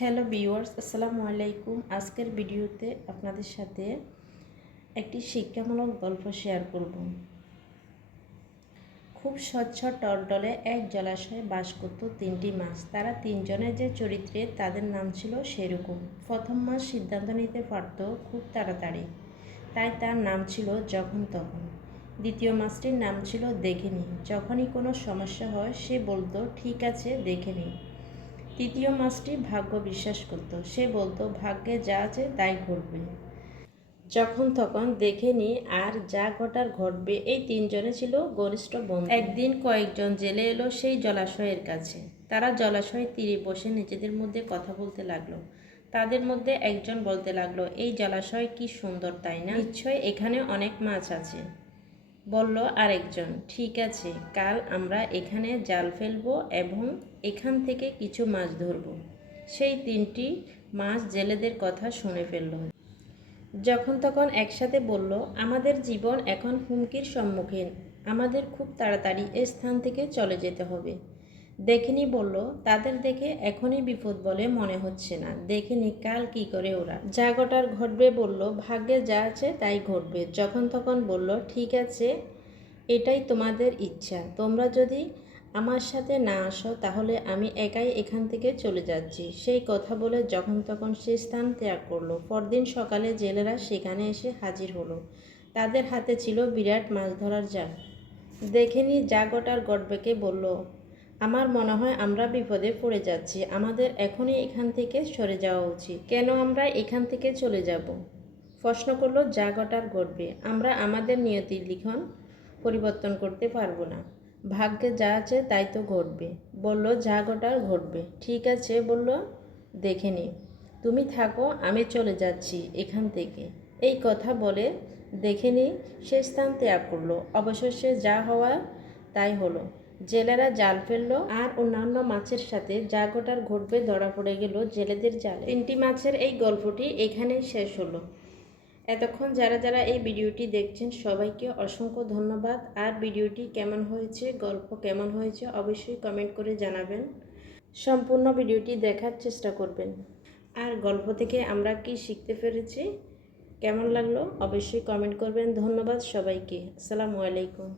Hello viewers, আসসালামু আলাইকুম। আজকের ভিডিওতে আপনাদের সাথে একটি শিক্ষামূলক গল্প শেয়ার করব। খুব স্বচ্ছ টলটলে এক জলাশয়ে বাস করত তিনটি মাছ। তারা তিনজনের যে চরিত্রে তাদের নাম ছিল সেরকম। প্রথম মাছ সিদ্ধান্ত নিতে পারত খুব তাড়াতাড়ি, তাই তার নাম ছিল যখন তখন। দ্বিতীয় মাছটির নাম ছিল দেখে নি। যখনই কোনো সমস্যা হয় সে বলতো ঠিক আছে দেখে নি। তৃতীয় মাছটি ভাগ্য বিশ্বাস করত। সে বলতো ভাগ্যে যা আছে তাই ঘটবে, যখন তখন দেখে নি, আর যা ঘটার ঘটবে। এই তিনজনে ছিল ঘনিষ্ঠ বন্ধু। একদিন কয়েকজন জেলে এলো সেই জলাশয়ের কাছে। তারা জলাশয়ের তীরে বসে নিজেদের মধ্যে কথা বলতে লাগলো। তাদের মধ্যে একজন বলতে লাগলো, এই জলাশয় কি সুন্দর, তাই না? নিশ্চয় এখানে অনেক মাছ আছে। বলল আরেকজন, ঠিক আছে, কাল আমরা এখানে জাল ফেলবো এবং এখান থেকে কিছু মাছ ধরব। সেই তিনটি মাছ জেলেদের কথা শুনে ফেলল। যখন তখন একসাথে বলল, আমাদের জীবন এখন হুমকির সম্মুখীন, আমাদের খুব তাড়াতাড়ি এই স্থান থেকে চলে যেতে হবে। দেখিনি বলল, তাদের দেখে এখনই বিপদ বলে মনে হচ্ছে না। দেখিনি কাল কি করে ওরা যা ঘটার ঘটবে। বলল ভাগ্যে যা আছে তাই ঘটবে। যখন তখন বলল, ঠিক আছে, এটাই তোমাদের ইচ্ছা। তোমরা যদি আমার সাথে না আসো তাহলে আমি একাই এখান থেকে চলে যাচ্ছি। সেই কথা বলে যখন তখন সে স্থান ত্যাগ করলো। পরদিন সকালে জেলেরা সেখানে এসে হাজির হলো। তাদের হাতে ছিল বিরাট মাছ ধরার জাল। দেখেনি যা ঘটার ঘটবেকে বলল, আমার মনে হয় আমরা বিপদে পড়ে যাচ্ছি। আমাদের এখনই এখান থেকে সরে যাওয়া উচিত। কেন আমরা এখান থেকে চলে যাব? প্রশ্ন করলো যা ঘটার ঘটবে। আমরা আমাদের নিয়তির লিখন পরিবর্তন করতে পারবো না। ভাগ্যে যা আছে তাই তো ঘটবে। বলল যা ঘটার ঘটবে। ঠিক আছে, বলল দেখে নি। তুমি থাকো, আমি চলে যাচ্ছি এখান থেকে। এই কথা বলে দেখে নি সে স্থান ত্যাগ করলো। অবশেষে যা হওয়ার তাই হলো। জেলেরা জাল ফেললো আর অন্যান্য মাছের সাথে যা ঘটার ঘটবে ধরা পড়ে গেল জেলেদের জালে। তিনটি মাছের এই গল্পটি এখানেই শেষ হলো। এতক্ষণ যারা যারা এই ভিডিওটি দেখছেন সবাইকে অসংখ্য ধন্যবাদ। আর ভিডিওটি কেমন হয়েছে, গল্প কেমন হয়েছে অবশ্যই কমেন্ট করে জানাবেন। সম্পূর্ণ ভিডিওটি দেখার চেষ্টা করবেন। আর গল্প থেকে আমরা কি শিখতে পেরেছি, কেমন লাগলো অবশ্যই কমেন্ট করবেন। ধন্যবাদ সবাইকে। আসসালামু আলাইকুম।